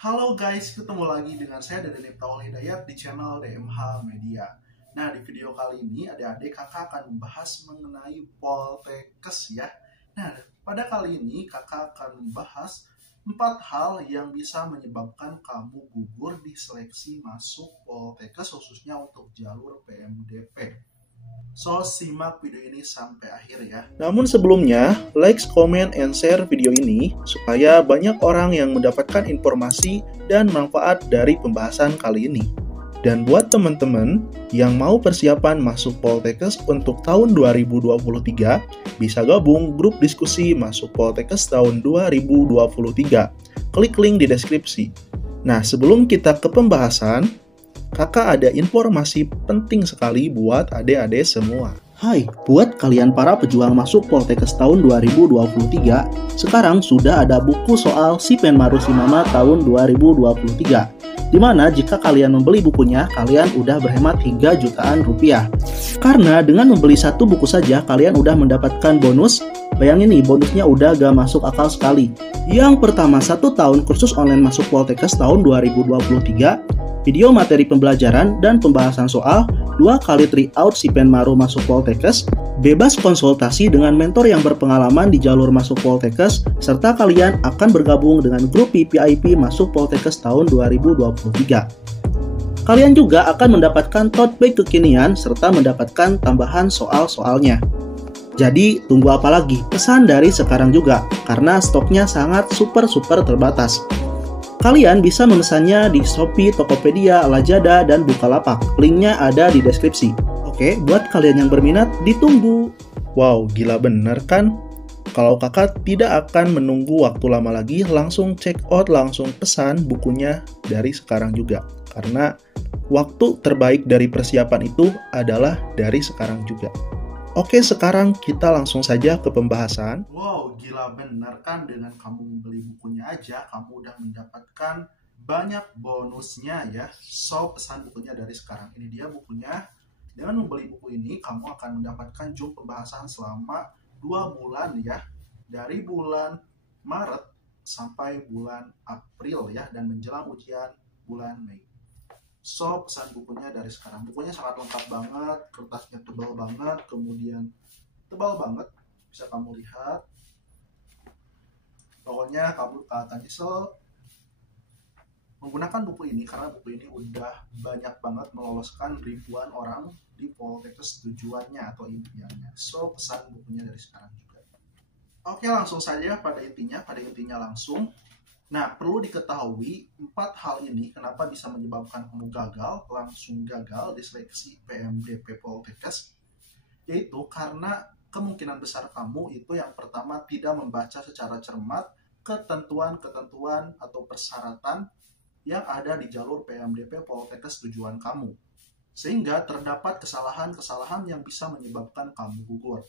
Halo guys, ketemu lagi dengan saya Dede Niptaul Hidayat di channel DMH Media. Nah, di video kali ini adik-adik kakak akan membahas mengenai Poltekkes ya. Nah, pada kali ini kakak akan membahas 4 hal yang bisa menyebabkan kamu gugur di seleksi masuk Poltekkes khususnya untuk jalur PMDP. So, simak video ini sampai akhir ya. Namun sebelumnya, like, comment, and share video ini supaya banyak orang yang mendapatkan informasi dan manfaat dari pembahasan kali ini. Dan buat teman-teman yang mau persiapan masuk Poltekkes untuk tahun 2023, bisa gabung grup diskusi masuk Poltekkes tahun 2023. Klik link di deskripsi. Nah, sebelum kita ke pembahasan, kakak ada informasi penting sekali buat adik-adik semua. Hai, buat kalian para pejuang masuk Poltekkes tahun 2023, sekarang sudah ada buku soal Si Penmaru Si Mama tahun 2023. Dimana jika kalian membeli bukunya, kalian udah berhemat hingga jutaan rupiah. Karena dengan membeli satu buku saja, kalian udah mendapatkan bonus. Bayangin nih, bonusnya udah gak masuk akal sekali. Yang pertama, 1 tahun kursus online masuk Poltekkes tahun 2023, video materi pembelajaran dan pembahasan soal, 2 kali tryout Si Penmaru masuk Poltekkes, bebas konsultasi dengan mentor yang berpengalaman di jalur masuk Poltekkes, serta kalian akan bergabung dengan grup VIP masuk Poltekkes tahun 2023. Kalian juga akan mendapatkan tote bag kekinian serta mendapatkan tambahan soal-soalnya. Jadi tunggu apa lagi? Pesan dari sekarang juga, karena stoknya sangat super terbatas. Kalian bisa memesannya di Shopee, Tokopedia, Lazada, dan Bukalapak. Linknya ada di deskripsi. Oke, buat kalian yang berminat, ditunggu. Wow, gila bener kan? Kalau kakak tidak akan menunggu waktu lama lagi, langsung check out, langsung pesan bukunya dari sekarang juga. Karena waktu terbaik dari persiapan itu adalah dari sekarang juga. Oke, sekarang kita langsung saja ke pembahasan. Wow, gila bener kan, dengan kamu membeli bukunya aja, kamu udah mendapatkan banyak bonusnya ya. So, pesan bukunya dari sekarang. Ini dia bukunya. Dengan membeli buku ini, kamu akan mendapatkan jum pembahasan selama 2 bulan ya. Dari bulan Maret sampai bulan April ya, dan menjelang ujian bulan Mei. So, pesan bukunya dari sekarang. Bukunya sangat lengkap banget, kertasnya tebal banget, kemudian tebal banget. Bisa kamu lihat. Pokoknya kamu akan nyesel menggunakan buku ini, karena buku ini udah banyak banget meloloskan ribuan orang di Poltekkes tujuannya atau impiannya. So, pesan bukunya dari sekarang juga. Oke, langsung saja pada intinya langsung. Nah, perlu diketahui 4 hal ini kenapa bisa menyebabkan kamu langsung gagal di seleksi PMDP Poltekkes, yaitu karena kemungkinan besar kamu itu yang pertama tidak membaca secara cermat ketentuan-ketentuan atau persyaratan yang ada di jalur PMDP Poltekkes tujuan kamu. Sehingga terdapat kesalahan-kesalahan yang bisa menyebabkan kamu gugur.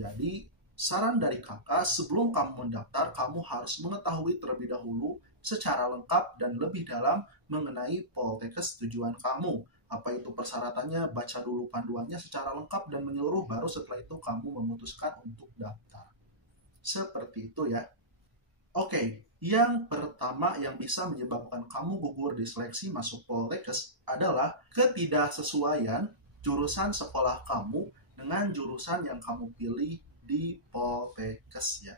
Jadi, saran dari kakak, sebelum kamu mendaftar, kamu harus mengetahui terlebih dahulu secara lengkap dan lebih dalam mengenai Poltekkes tujuan kamu. Apa itu persyaratannya, baca dulu panduannya secara lengkap dan menyeluruh, baru setelah itu kamu memutuskan untuk daftar. Seperti itu ya. Oke, yang pertama yang bisa menyebabkan kamu gugur di seleksi masuk Poltekkes adalah ketidaksesuaian jurusan sekolah kamu dengan jurusan yang kamu pilih di Poltekkes ya.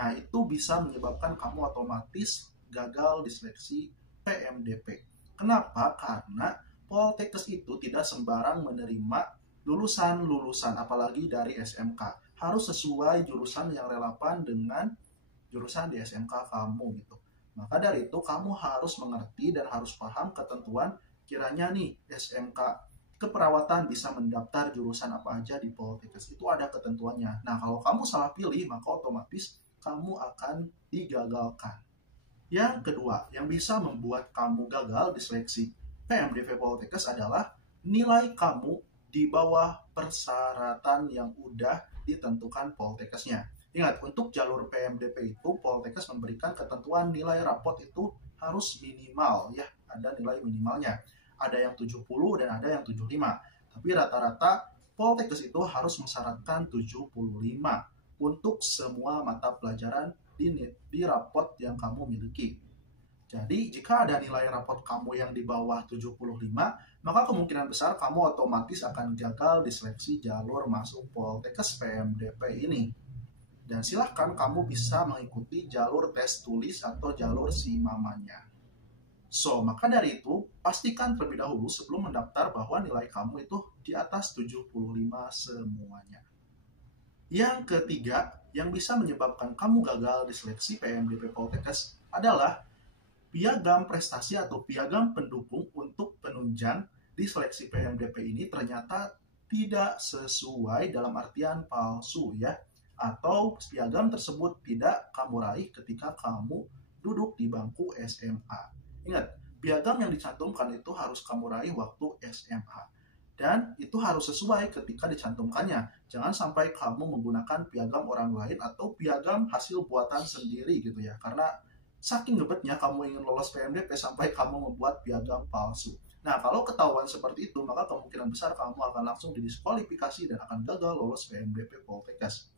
Nah, itu bisa menyebabkan kamu otomatis gagal di seleksi PMDP. Kenapa? Karena Poltekkes itu tidak sembarang menerima lulusan apalagi dari SMK. Harus sesuai jurusan yang relevan dengan jurusan di SMK kamu gitu. Maka dari itu kamu harus mengerti dan harus paham ketentuan, kiranya nih SMK keperawatan bisa mendaftar jurusan apa aja di Poltekkes, itu ada ketentuannya. Nah, kalau kamu salah pilih, maka otomatis kamu akan digagalkan. Yang kedua, yang bisa membuat kamu gagal di seleksi PMDP Poltekkes adalah nilai kamu di bawah persyaratan yang udah ditentukan Poltekkesnya. Ingat, untuk jalur PMDP itu Poltekkes memberikan ketentuan nilai rapot itu harus minimal ya, ada nilai minimalnya. Ada yang 70 dan ada yang 75. Tapi rata-rata Poltekkes itu harus mensyaratkan 75 untuk semua mata pelajaran di rapot yang kamu miliki. Jadi, jika ada nilai raport kamu yang di bawah 75, maka kemungkinan besar kamu otomatis akan gagal di seleksi jalur masuk Poltekkes PMDP ini. Dan silahkan kamu bisa mengikuti jalur tes tulis atau jalur si mamanya. So, maka dari itu, pastikan terlebih dahulu sebelum mendaftar bahwa nilai kamu itu di atas 75 semuanya. Yang ketiga, yang bisa menyebabkan kamu gagal di seleksi PMDP Poltekkes adalah piagam prestasi atau piagam pendukung untuk penunjang di seleksi PMDP ini ternyata tidak sesuai, dalam artian palsu ya, atau piagam tersebut tidak kamu raih ketika kamu duduk di bangku SMA. Ingat, piagam yang dicantumkan itu harus kamu raih waktu SMA. Dan itu harus sesuai ketika dicantumkannya. Jangan sampai kamu menggunakan piagam orang lain atau piagam hasil buatan sendiri gitu ya. Karena saking gebetnya kamu ingin lolos PMDP sampai kamu membuat piagam palsu. Nah, kalau ketahuan seperti itu, maka kemungkinan besar kamu akan langsung didiskualifikasi dan akan gagal lolos PMDP Poltekkes.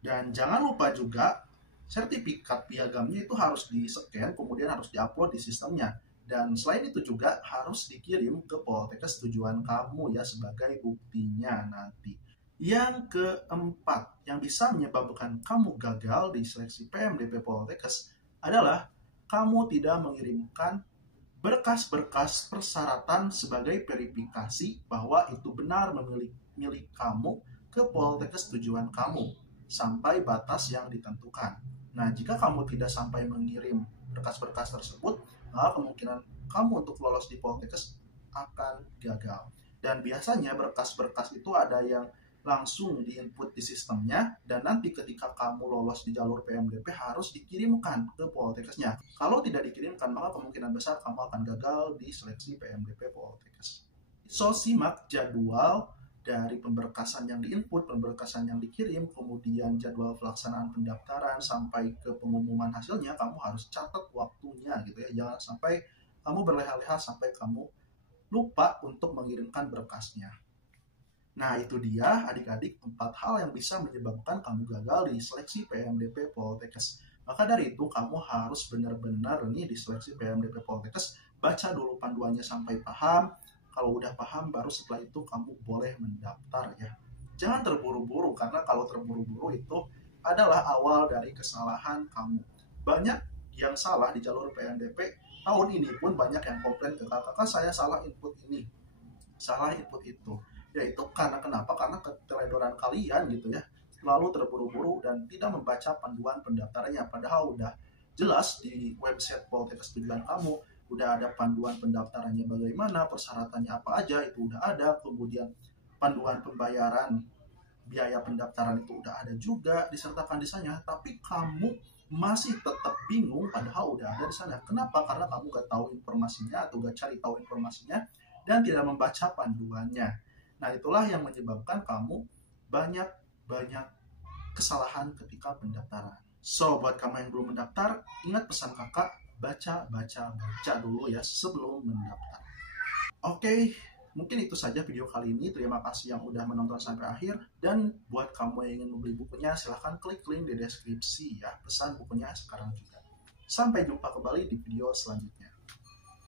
Dan jangan lupa juga, sertifikat piagamnya itu harus di-scan, kemudian harus di-upload di sistemnya. Dan selain itu juga harus dikirim ke Poltekkes tujuan kamu ya sebagai buktinya nanti. Yang keempat, yang bisa menyebabkan kamu gagal di seleksi PMDP Poltekkes adalah kamu tidak mengirimkan berkas-berkas persyaratan sebagai verifikasi bahwa itu benar milik kamu ke Poltekkes tujuan kamu sampai batas yang ditentukan. Nah, jika kamu tidak sampai mengirim berkas-berkas tersebut, maka kemungkinan kamu untuk lolos di Poltekkes akan gagal. Dan biasanya berkas-berkas itu ada yang langsung diinput di sistemnya, dan nanti ketika kamu lolos di jalur PMDP harus dikirimkan ke Poltekkesnya. Kalau tidak dikirimkan, maka kemungkinan besar kamu akan gagal di seleksi PMDP Poltekkes. So, simak jadwal dari pemberkasan yang diinput, pemberkasan yang dikirim, kemudian jadwal pelaksanaan pendaftaran sampai ke pengumuman hasilnya. Kamu harus catat waktunya gitu ya. Jangan sampai kamu berleha-leha sampai kamu lupa untuk mengirimkan berkasnya. Nah, itu dia adik-adik 4 hal yang bisa menyebabkan kamu gagal di seleksi PMDP Poltekkes. Maka dari itu kamu harus benar-benar nih di seleksi PMDP Poltekkes baca dulu panduannya sampai paham. Kalau udah paham baru setelah itu kamu boleh mendaftar ya. Jangan terburu-buru, karena kalau terburu-buru itu adalah awal dari kesalahan kamu. Banyak yang salah di jalur PMDP tahun ini pun banyak yang komplain ke kakak, saya salah input ini, salah input itu. Yaitu karena kenapa? Karena keteledoran kalian gitu ya, selalu terburu-buru dan tidak membaca panduan pendaftarannya. Padahal udah jelas di website Poltekkes tujuan kamu, udah ada panduan pendaftarannya bagaimana, persyaratannya apa aja itu udah ada, kemudian panduan pembayaran biaya pendaftaran itu udah ada juga disertakan di sana, tapi kamu masih tetap bingung padahal udah ada di sana. Kenapa? Karena kamu gak tahu informasinya atau gak cari tahu informasinya dan tidak membaca panduannya. Nah, itulah yang menyebabkan kamu banyak kesalahan ketika pendaftaran. So, buat kamu yang belum mendaftar, ingat pesan kakak, baca dulu ya sebelum mendaftar. Oke, mungkin itu saja video kali ini. Terima kasih yang udah menonton sampai akhir. Dan buat kamu yang ingin membeli bukunya, silahkan klik link di deskripsi ya. Pesan bukunya sekarang juga. Sampai jumpa kembali di video selanjutnya.